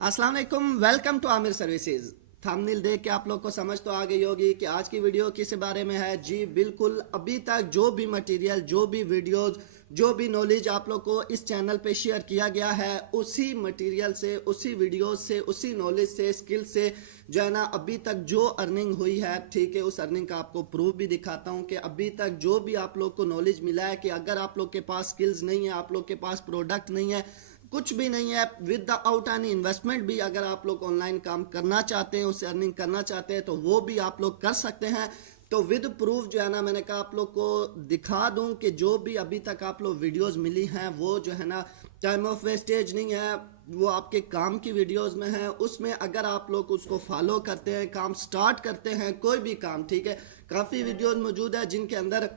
अस्सलाम वालेकुम, welcome to Aamir services. Thumbnail देख के आप लोग को समझ तो आ गई होगी कि आज की वीडियो किस बारे में है। जी बिल्कुल, अभी तक जो भी मटेरियल, जो भी वीडियोस, जो भी नॉलेज आप लोग को इस चैनल पे शेयर किया गया है, उसी मटेरियल से, उसी वीडियोस से, उसी नॉलेज से, स्किल से जो है ना अभी तक जो अर्निंग हुई है, ठीक है, उस अर्निंग का आपको प्रूफ भी दिखाता हूँ कि अभी तक जो भी आप लोग को नॉलेज मिला है कि अगर आप लोग के पास स्किल्स नहीं है, आप लोग के पास प्रोडक्ट नहीं है, कुछ भी नहीं है, विदाउट एनी इन्वेस्टमेंट भी अगर आप लोग ऑनलाइन काम करना चाहते हैं, उससे अर्निंग करना चाहते हैं, तो वो भी आप लोग कर सकते हैं। तो विद प्रूफ जो है ना, मैंने कहा आप लोग को दिखा दूं कि जो भी अभी तक आप लोग वीडियोस मिली हैं वो जो है ना टाइम ऑफ वेस्टेज नहीं है, वो आपके काम की वीडियोस में है। उसमें अगर आप लोग उसको फॉलो करते हैं, काम स्टार्ट करते हैं, कोई भी काम, ठीक है, काफ़ी वीडियोस मौजूद है जिनके अंदर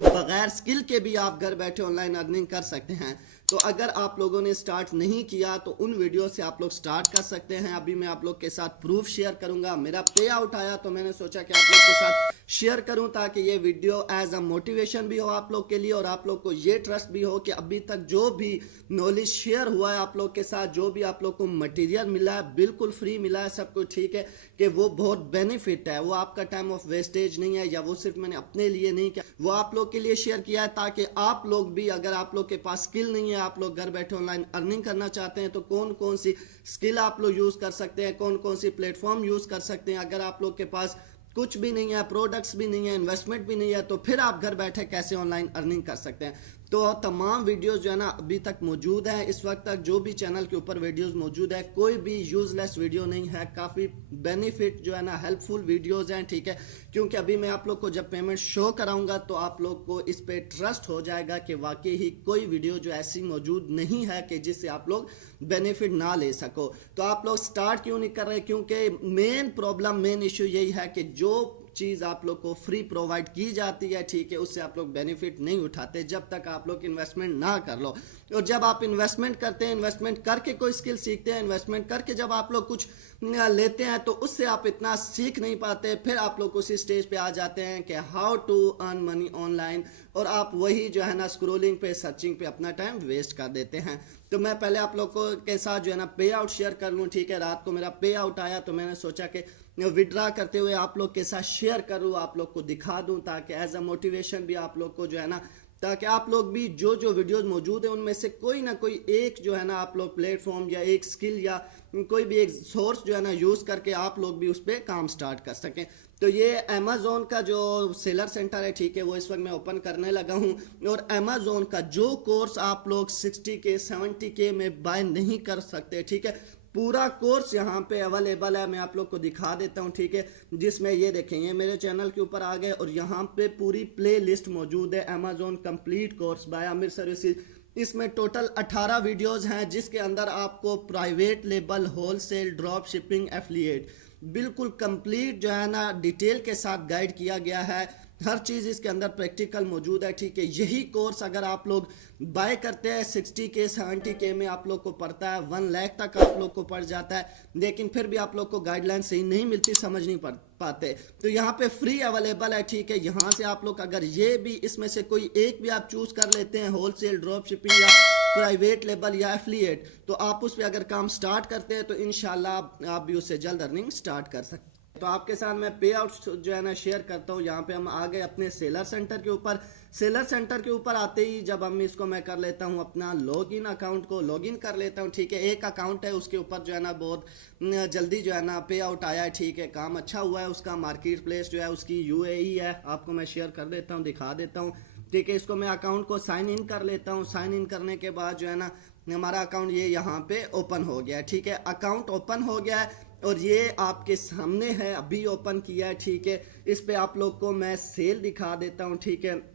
बगैर स्किल के भी आप घर बैठे ऑनलाइन अर्निंग कर सकते हैं। तो अगर आप लोगों ने स्टार्ट नहीं किया तो उन वीडियो से आप लोग स्टार्ट कर सकते हैं। अभी मैं आप लोग के साथ प्रूफ शेयर करूंगा। मेरा पे आउट आया तो मैंने सोचा कि आप लोग के साथ शेयर करूं ताकि ये वीडियो एज अ मोटिवेशन भी हो आप लोग के लिए और आप लोग को ये ट्रस्ट भी हो कि अभी तक जो भी नॉलेज शेयर हुआ है आप लोग के साथ, जो भी आप लोग को मटेरियल मिला है, बिल्कुल फ्री मिला है, सब कुछ ठीक है, कि वो बहुत बेनिफिट है। वो आपका टाइम ऑफ वेस्टेज नहीं है, या वो सिर्फ मैंने अपने लिए नहीं किया, वो आप लोग के लिए शेयर किया है ताकि आप लोग भी, अगर आप लोग के पास स्किल नहीं है, आप लोग घर बैठे ऑनलाइन अर्निंग करना चाहते हैं, तो कौन कौन सी स्किल आप लोग यूज कर सकते हैं, कौन कौन सी प्लेटफॉर्म यूज कर सकते हैं। अगर आप लोग के पास कुछ भी नहीं है, प्रोडक्ट्स भी नहीं है, इन्वेस्टमेंट भी नहीं है, तो फिर आप घर बैठे कैसे ऑनलाइन अर्निंग कर सकते हैं। तो तमाम वीडियोस जो है ना अभी तक मौजूद है। इस वक्त तक जो भी चैनल के ऊपर वीडियोस मौजूद है, कोई भी यूजलेस वीडियो नहीं है, काफ़ी बेनिफिट जो है ना हेल्पफुल वीडियोस हैं, ठीक है, क्योंकि अभी मैं आप लोग को जब पेमेंट शो कराऊंगा तो आप लोग को इस पे ट्रस्ट हो जाएगा कि वाकई ही कोई वीडियो जो ऐसी मौजूद नहीं है कि जिससे आप लोग बेनिफिट ना ले सको। तो आप लोग स्टार्ट क्यों नहीं कर रहे? क्योंकि मेन प्रॉब्लम, मेन इश्यू यही है कि जो चीज़ आप लोग को फ्री प्रोवाइड की जाती है, ठीक है, उससे आप लोग बेनिफिट नहीं उठाते जब तक आप लोग इन्वेस्टमेंट ना कर लो। और जब आप इन्वेस्टमेंट करते हैं, इन्वेस्टमेंट करके कोई स्किल सीखते हैं, इन्वेस्टमेंट करके जब आप लोग कुछ लेते हैं तो उससे आप इतना सीख नहीं पाते। फिर आप लोग उसी स्टेज पे आ जाते हैं कि how to earn money online, और आप वही जो है ना स्क्रोलिंग पे, सर्चिंग पे अपना टाइम वेस्ट कर देते हैं। तो मैं पहले आप लोग को के साथ जो है ना पे आउट शेयर कर लूँ, ठीक है। रात को मेरा पे आउट आया तो मैंने सोचा कि विड्रा करते हुए आप लोग के साथ शेयर करूँ, आप लोग को दिखा दूँ, ताकि एज अ मोटिवेशन भी आप लोग को जो है ना, ताकि आप लोग भी जो जो वीडियोस मौजूद है उनमें से कोई ना कोई एक जो है ना आप लोग प्लेटफॉर्म या एक स्किल या कोई भी एक सोर्स जो है ना यूज करके आप लोग भी उस पर काम स्टार्ट कर सकें। तो ये अमेजोन का जो सेलर सेंटर है, ठीक है, वो इस वक्त मैं ओपन करने लगा हूँ। और अमेजोन का जो कोर्स आप लोग 60K 70K में बाय नहीं कर सकते, ठीक है, पूरा कोर्स यहाँ पे अवेलेबल है। मैं आप लोग को दिखा देता हूँ, ठीक है, जिसमें ये देखें, ये मेरे चैनल के ऊपर आ गए और यहाँ पे पूरी प्ले लिस्ट मौजूद है, Amazon complete course by Aamir services. इसमें टोटल 18 वीडियोस हैं जिसके अंदर आपको private label, wholesale, drop shipping, affiliate, बिल्कुल कंप्लीट जो है ना डिटेल के साथ गाइड किया गया है। हर चीज़ इसके अंदर प्रैक्टिकल मौजूद है, ठीक है। यही कोर्स अगर आप लोग बाय करते हैं 60K 70K में आप लोग को पड़ता है, 1 लाख तक आप लोग को पड़ जाता है, लेकिन फिर भी आप लोग को गाइडलाइन सही नहीं मिलती, समझ नहीं पाते। तो यहाँ पे फ्री अवेलेबल है, ठीक है। यहाँ से आप लोग अगर ये भी इसमें से कोई एक भी आप चूज कर लेते हैं, होलसेल, ड्रॉप शिपिंग या प्राइवेट लेबल या एफिलिएट, तो आप उस पर अगर काम स्टार्ट करते हैं तो इंशाल्लाह आप भी उससे जल्द अर्निंग स्टार्ट कर सकते हैं। तो आपके साथ मैं पे आउट जो है ना शेयर करता हूँ। यहाँ पे हम आ गए अपने सेलर सेंटर के ऊपर। सेलर सेंटर के ऊपर आते ही जब हम इसको मैं कर लेता हूँ अपना लॉगिन अकाउंट को लॉगिन कर लेता हूँ, ठीक है। एक अकाउंट है, उसके ऊपर जो है ना बहुत जल्दी जो है ना पे आउट आया है, ठीक है, काम अच्छा हुआ है उसका। मार्केट प्लेस जो है उसकी UAE है, आपको मैं शेयर कर देता हूँ, दिखा देता हूँ, ठीक है। इसको मैं अकाउंट को साइन इन कर लेता हूँ। साइन इन करने के बाद जो है ना हमारा अकाउंट ये यहाँ पे ओपन हो गया है, ठीक है। अकाउंट ओपन हो गया है और ये आपके सामने है, अभी ओपन किया है, ठीक है। इस पे आप लोग को मैं सेल दिखा देता हूँ, ठीक है।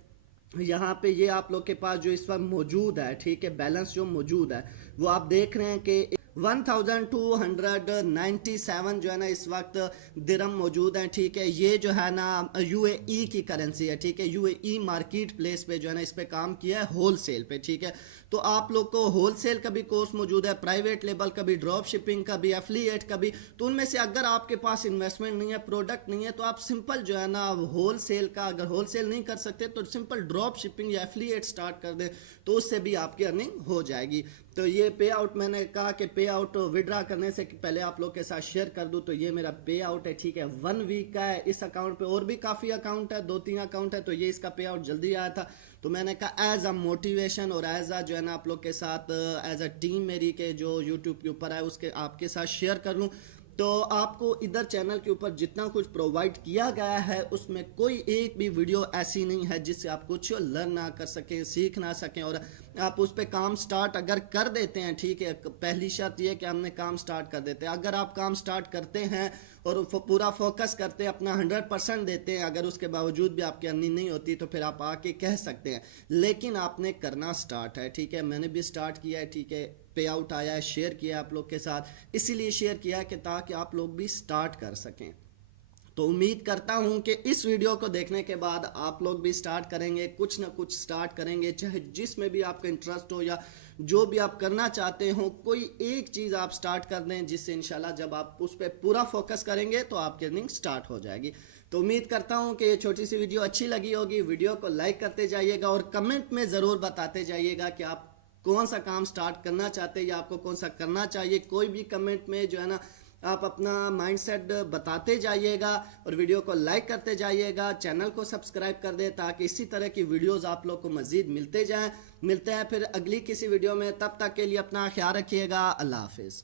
यहाँ पे ये आप लोग के पास जो इस वक्त मौजूद है, ठीक है, बैलेंस जो मौजूद है वो आप देख रहे हैं कि 1297 जो है ना इस वक्त दिरहम मौजूद है, ठीक है। ये जो है ना UAE की करेंसी है, ठीक है। UAE मार्केट प्लेस पे जो है ना इस पे काम किया है होलसेल पे, ठीक है। तो आप लोग को होलसेल का भी कोर्स मौजूद है, प्राइवेट लेबल का भी, ड्रॉप शिपिंग का भी, एफिलिएट का भी। तो उनमें से अगर आपके पास इन्वेस्टमेंट नहीं है, प्रोडक्ट नहीं है, तो आप सिंपल जो है ना होलसेल का, अगर होलसेल नहीं कर सकते तो सिंपल ड्रॉप शिपिंग या एफिलिएट स्टार्ट कर दें, तो उससे भी आपकी अर्निंग हो जाएगी। तो ये पे आउट मैंने कहा कि पे आउट विड्रा करने से पहले आप लोग के साथ शेयर कर दूं। तो ये मेरा पे आउट है, ठीक है, 1 वीक का है। इस अकाउंट पे और भी काफ़ी अकाउंट है, 2-3 अकाउंट है, तो ये इसका पे आउट जल्दी आया था। तो मैंने कहा एज अ मोटिवेशन और एज अ जो है ना आप लोग के साथ एज अ टीम मेरी के जो यूट्यूब के ऊपर है उसके आपके साथ शेयर कर लूँ। तो आपको इधर चैनल के ऊपर जितना कुछ प्रोवाइड किया गया है उसमें कोई एक भी वीडियो ऐसी नहीं है जिससे आप कुछ लर्न ना कर सकें, सीख ना सकें, और आप उस पर काम स्टार्ट अगर कर देते हैं, ठीक है, पहली शर्त यह कि हमने काम स्टार्ट कर देते हैं। अगर आप काम स्टार्ट करते हैं और पूरा फोकस करते हैं, अपना 100% देते हैं, अगर उसके बावजूद भी आपकी अर्निंग नहीं होती तो फिर आप आके कह सकते हैं, लेकिन आपने करना स्टार्ट है, ठीक है। मैंने भी स्टार्ट किया है, ठीक है, पे आउट आया है, शेयर किया है आप लोग के साथ, इसीलिए शेयर किया है कि ताकि आप लोग भी स्टार्ट कर सकें। तो उम्मीद करता हूं कि इस वीडियो को देखने के बाद आप लोग भी स्टार्ट करेंगे, कुछ ना कुछ स्टार्ट करेंगे, चाहे जिसमें भी आपका इंटरेस्ट हो या जो भी आप करना चाहते हो, कोई एक चीज़ आप स्टार्ट कर दें जिससे इंशाल्लाह जब आप उस पर पूरा फोकस करेंगे तो आपकी अर्निंग स्टार्ट हो जाएगी। तो उम्मीद करता हूं कि ये छोटी सी वीडियो अच्छी लगी होगी। वीडियो को लाइक करते जाइएगा और कमेंट में ज़रूर बताते जाइएगा कि आप कौन सा काम स्टार्ट करना चाहते हैं या आपको कौन सा करना चाहिए। कोई भी कमेंट में जो है ना आप अपना माइंडसेट बताते जाइएगा और वीडियो को लाइक करते जाइएगा, चैनल को सब्सक्राइब कर दे ताकि इसी तरह की वीडियोस आप लोग को मजीद मिलते जाएं। मिलते हैं फिर अगली किसी वीडियो में, तब तक के लिए अपना ख्याल रखिएगा। अल्लाह हाफिज़।